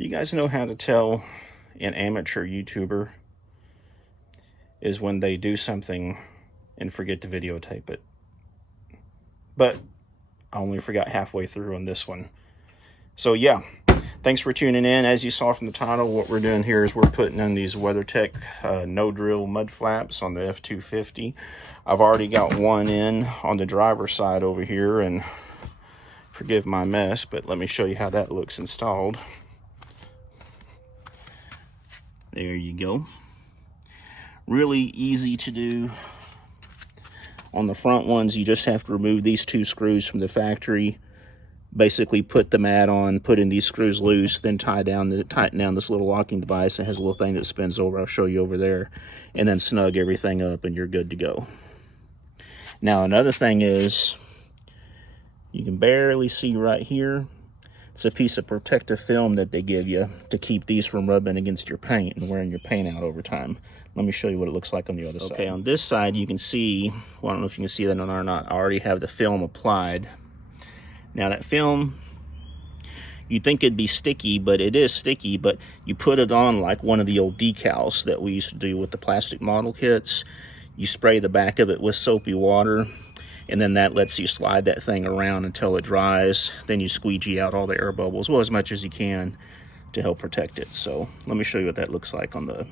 You guys know how to tell an amateur YouTuber is when they do something and forget to videotape it. But I only forgot halfway through on this one. So yeah, thanks for tuning in. As you saw from the title, what we're doing here is we're putting in these WeatherTech no-drill mud flaps on the F-250. I've already got one in on the driver's side over here, and forgive my mess, but let me show you how that looks installed. There you go. Really easy to do. On the front ones, you just have to remove these two screws from the factory. Basically put the mat on, put in these screws loose, then tighten down this little locking device. It has a little thing that spins over. I'll show you over there. And then snug everything up and you're good to go. Now another thing is, you can barely see right here. It's a piece of protective film that they give you to keep these from rubbing against your paint and wearing your paint out over time. Let me show you what it looks like on the other side. Okay, on this side you can see, well, I don't know if you can see that or not, I already have the film applied. Now that film, you'd think it'd be sticky, but it is sticky, but you put it on like one of the old decals that we used to do with the plastic model kits. You spray the back of it with soapy water, and then that lets you slide that thing around until it dries. Then you squeegee out all the air bubbles, well, as much as you can to help protect it. So let me show you what that looks like on the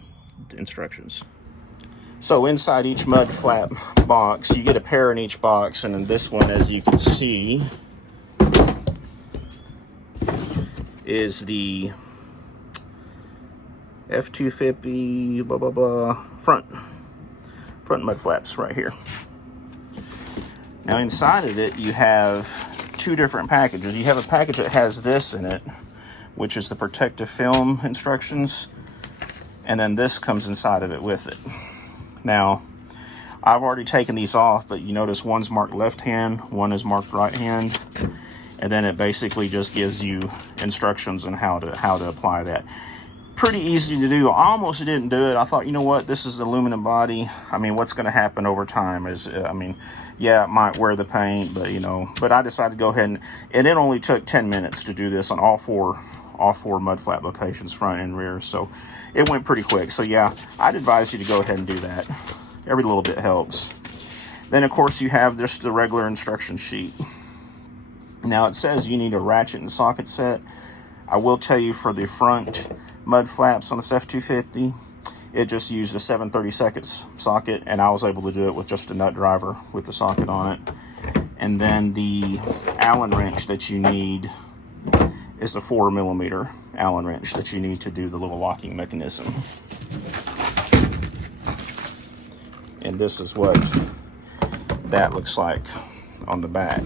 instructions. So inside each mud flap box, you get a pair in each box, and in this one, as you can see, is the F-250 blah blah blah front mud flaps right here. Now inside of it, you have two different packages. You have a package that has this in it, which is the protective film instructions, and then this comes inside of it with it. Now, I've already taken these off, but you notice one's marked left hand, one is marked right hand, and then it basically just gives you instructions on how to apply that. Pretty easy to do. I almost didn't do it. I thought, you know what, this is the aluminum body. I mean, what's going to happen over time is, I mean, yeah, it might wear the paint, but you know, but I decided to go ahead and it only took 10 minutes to do this on all four mud flap locations, front and rear. So it went pretty quick. So yeah, I'd advise you to go ahead and do that. Every little bit helps. Then of course you have just the regular instruction sheet. Now it says you need a ratchet and socket set. I will tell you, for the front mud flaps on this F-250, it just used a 7/32 socket, and I was able to do it with just a nut driver with the socket on it. And then the Allen wrench that you need is a 4mm Allen wrench that you need to do the little locking mechanism. And this is what that looks like on the back.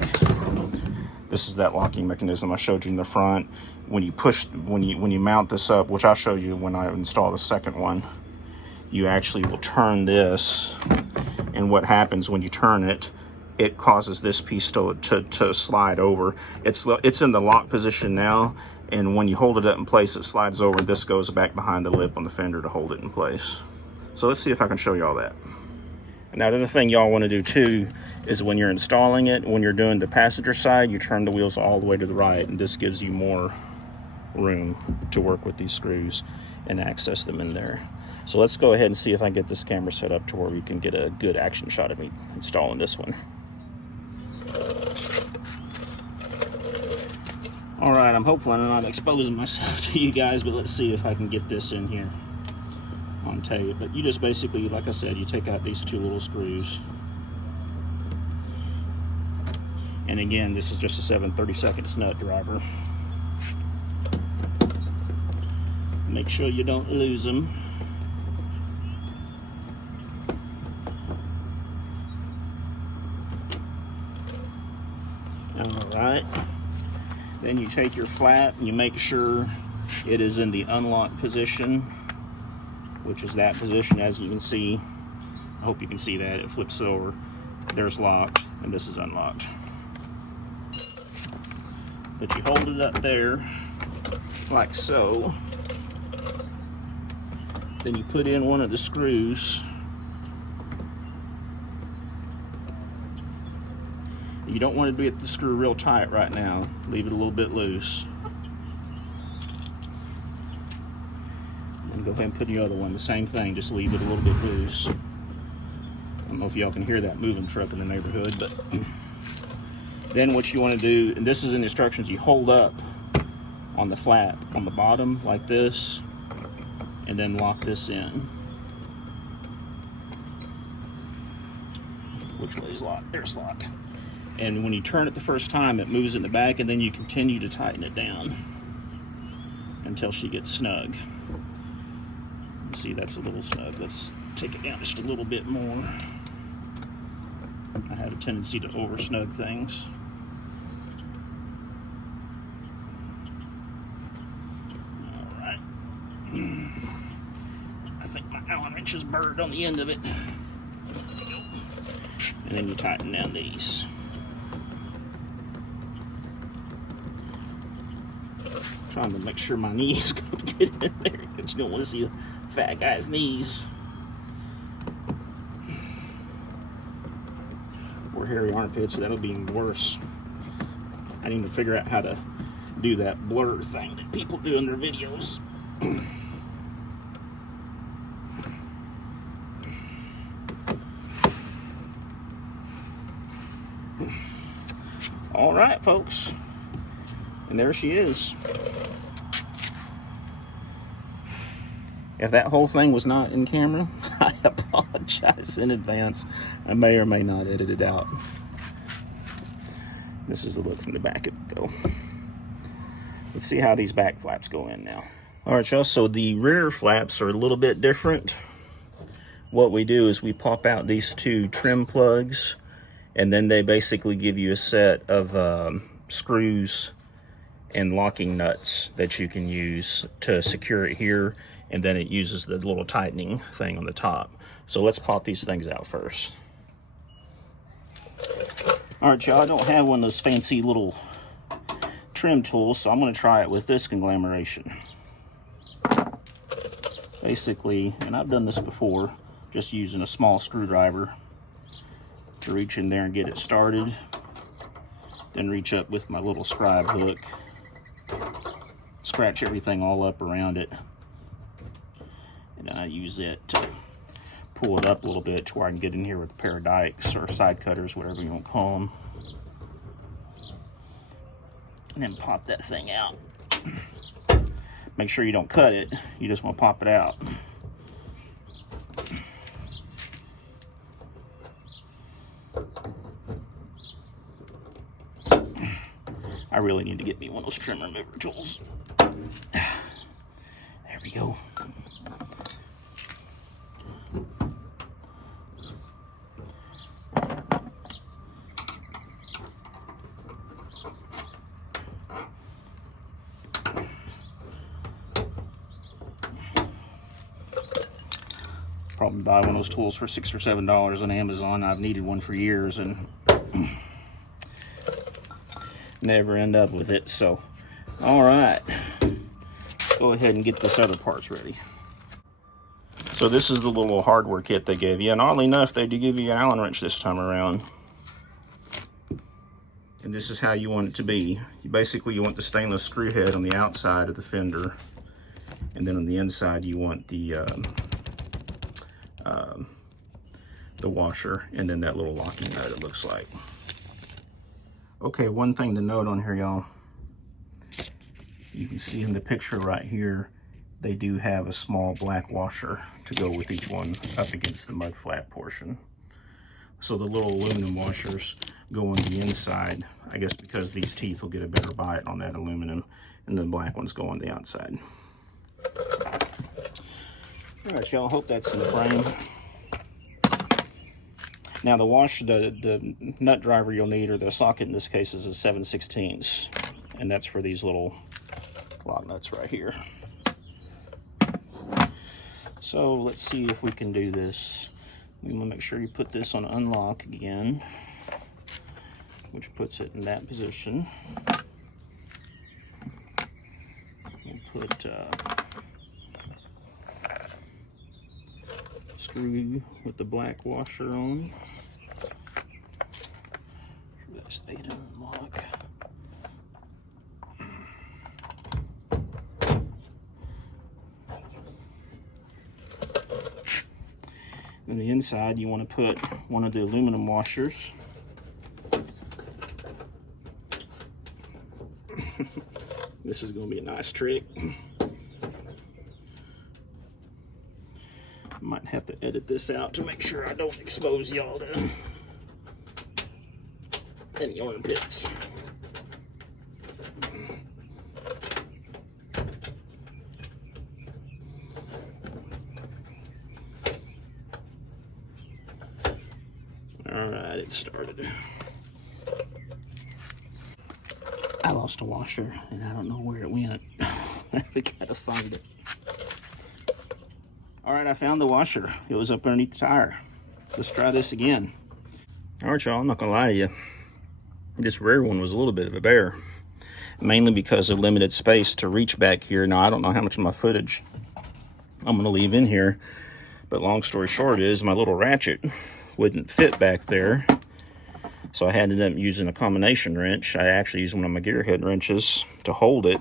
This is that locking mechanism I showed you in the front. When you mount this up, which I'll show you when I install the second one, you actually will turn this, and what happens when you turn it, it causes this piece to slide over. It's in the lock position now, and when you hold it up in place, it slides over. This goes back behind the lip on the fender to hold it in place. So let's see if I can show you all that. Now, the other thing y'all want to do too is when you're installing it, when you're doing the passenger side, you turn the wheels all the way to the right, and this gives you more room to work with these screws and access them in there. So let's go ahead and see if I can get this camera set up to where we can get a good action shot of me installing this one. All right, I'm hoping I'm not exposing myself to you guys, but let's see if I can get this in here on tape. But you just basically, like I said, you take out these two little screws. And again, this is just a 7/32 nut driver. Make sure you don't lose them. All right. Then you take your flap and you make sure it is in the unlocked position, which is that position. As you can see, I hope you can see that, it flips over. There's locked, and this is unlocked. But you hold it up there, like so. Then you put in one of the screws. You don't want to get the screw real tight right now. Leave it a little bit loose. And go ahead and put the other one, the same thing, just leave it a little bit loose. I don't know if y'all can hear that moving truck in the neighborhood, but then what you want to do, and this is in the instructions, you hold up on the flap on the bottom like this, and then lock this in. Which way is lock? There's lock. And when you turn it the first time, it moves in the back, and then you continue to tighten it down until she gets snug. See, that's a little snug. Let's take it down just a little bit more. I have a tendency to over snug things. All right. I think my Allen wrench is burned on the end of it. And then you tighten down these. Trying to make sure my knees don't get in there, because you don't want to see a fat guy's knees or hairy armpits. That'll be even worse. I need to figure out how to do that blur thing that people do in their videos. All right, folks, and there she is. If that whole thing was not in camera, I apologize in advance. I may or may not edit it out. This is the look from the back of it, though. Let's see how these back flaps go in now. All right, y'all, so the rear flaps are a little bit different. What we do is we pop out these two trim plugs, and then they basically give you a set of screws and locking nuts that you can use to secure it here, and then it uses the little tightening thing on the top. So let's pop these things out first. All right, y'all, I don't have one of those fancy little trim tools, so I'm gonna try it with this conglomeration. Basically, and I've done this before, just using a small screwdriver to reach in there and get it started, then reach up with my little scribe hook, scratch everything all up around it, and I use it to pull it up a little bit to where I can get in here with a pair of dikes or side cutters, whatever you want to call them, and then pop that thing out. Make sure you don't cut it, you just want to pop it out. I really need to get me one of those trim remover tools. There we go. Probably buy one of those tools for $6 or $7 on Amazon. I've needed one for years and never end up with it. So, all right, let's go ahead and get this other parts ready. So this is the little hardware kit they gave you, and oddly enough, they do give you an Allen wrench this time around. And this is how you want it to be. You want the stainless screw head on the outside of the fender, and then on the inside you want the washer, and then that little locking nut, it looks like. Okay, one thing to note on here, y'all. You can see in the picture right here, they do have a small black washer to go with each one up against the mud flap portion. So the little aluminum washers go on the inside, I guess because these teeth will get a better bite on that aluminum, and the black ones go on the outside. All right, y'all, hope that's in the frame. Now the nut driver you'll need, or the socket in this case, is a 7/16, and that's for these little lock nuts right here. So let's see if we can do this. We want to make sure you put this on unlock again, which puts it in that position. We'll put screw with the black washer on. That stayed in unlock. On the inside, you want to put one of the aluminum washers. This is going to be a nice trick. Might have to edit this out to make sure I don't expose y'all to any armpits. All right, it started. I lost a washer and I don't know where it went. We gotta find it. All right, I found the washer. It was up underneath the tire. Let's try this again. All right, y'all, I'm not gonna lie to you. This rear one was a little bit of a bear, mainly because of limited space to reach back here. Now, I don't know how much of my footage I'm gonna leave in here, but long story short is my little ratchet wouldn't fit back there. So I ended up using a combination wrench. I actually used one of my gearhead wrenches to hold it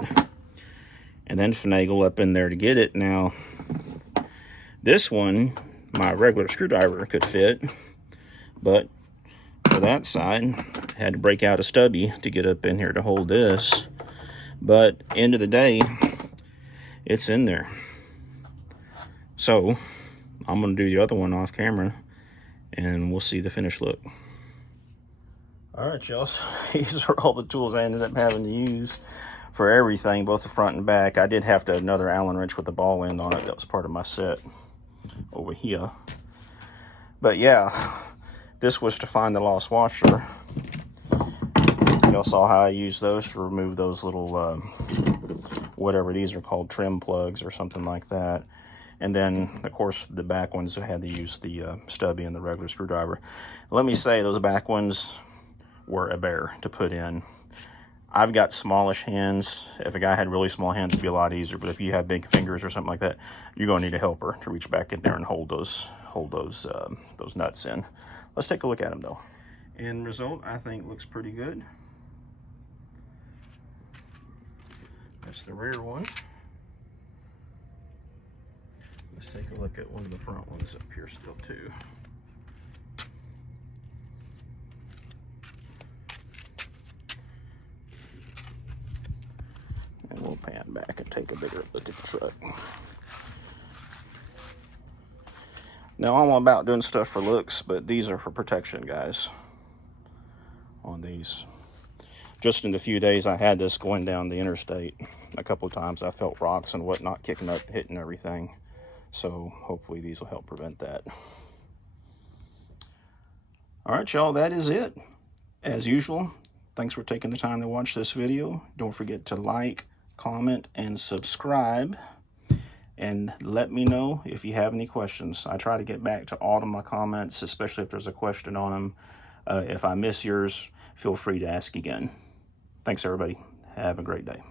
and then finagle up in there to get it. Now, this one, my regular screwdriver could fit, but for that side, I had to break out a stubby to get up in here to hold this. But end of the day, it's in there. So I'm gonna do the other one off camera and we'll see the finished look. All right, y'all, so these are all the tools I ended up having to use for everything, both the front and back. I did have to another Allen wrench with the ball end on it. That was part of my set over here. But yeah, this was to find the lost washer. Y'all saw how I used those to remove those little, whatever these are called, trim plugs or something like that. And then, of course, the back ones I had to use the stubby and the regular screwdriver. Let me say, those back ones were a bear to put in. I've got smallish hands. If a guy had really small hands, it'd be a lot easier. But if you have big fingers or something like that, you're going to need a helper to reach back in there and hold those nuts in. Let's take a look at them though. End result, I think, looks pretty good. That's the rear one. Let's take a look at one of the front ones up here still too. And we'll pan back and take a bigger look at the truck. Now, I'm all about doing stuff for looks, but these are for protection, guys, on these. Just in the few days I had this going down the interstate, a couple of times I felt rocks and whatnot kicking up, hitting everything. So hopefully these will help prevent that. All right, y'all, that is it. As usual, thanks for taking the time to watch this video. Don't forget to like, comment, and subscribe. And let me know if you have any questions. I try to get back to all of my comments, especially if there's a question on them. If I miss yours, feel free to ask again. Thanks, everybody. Have a great day.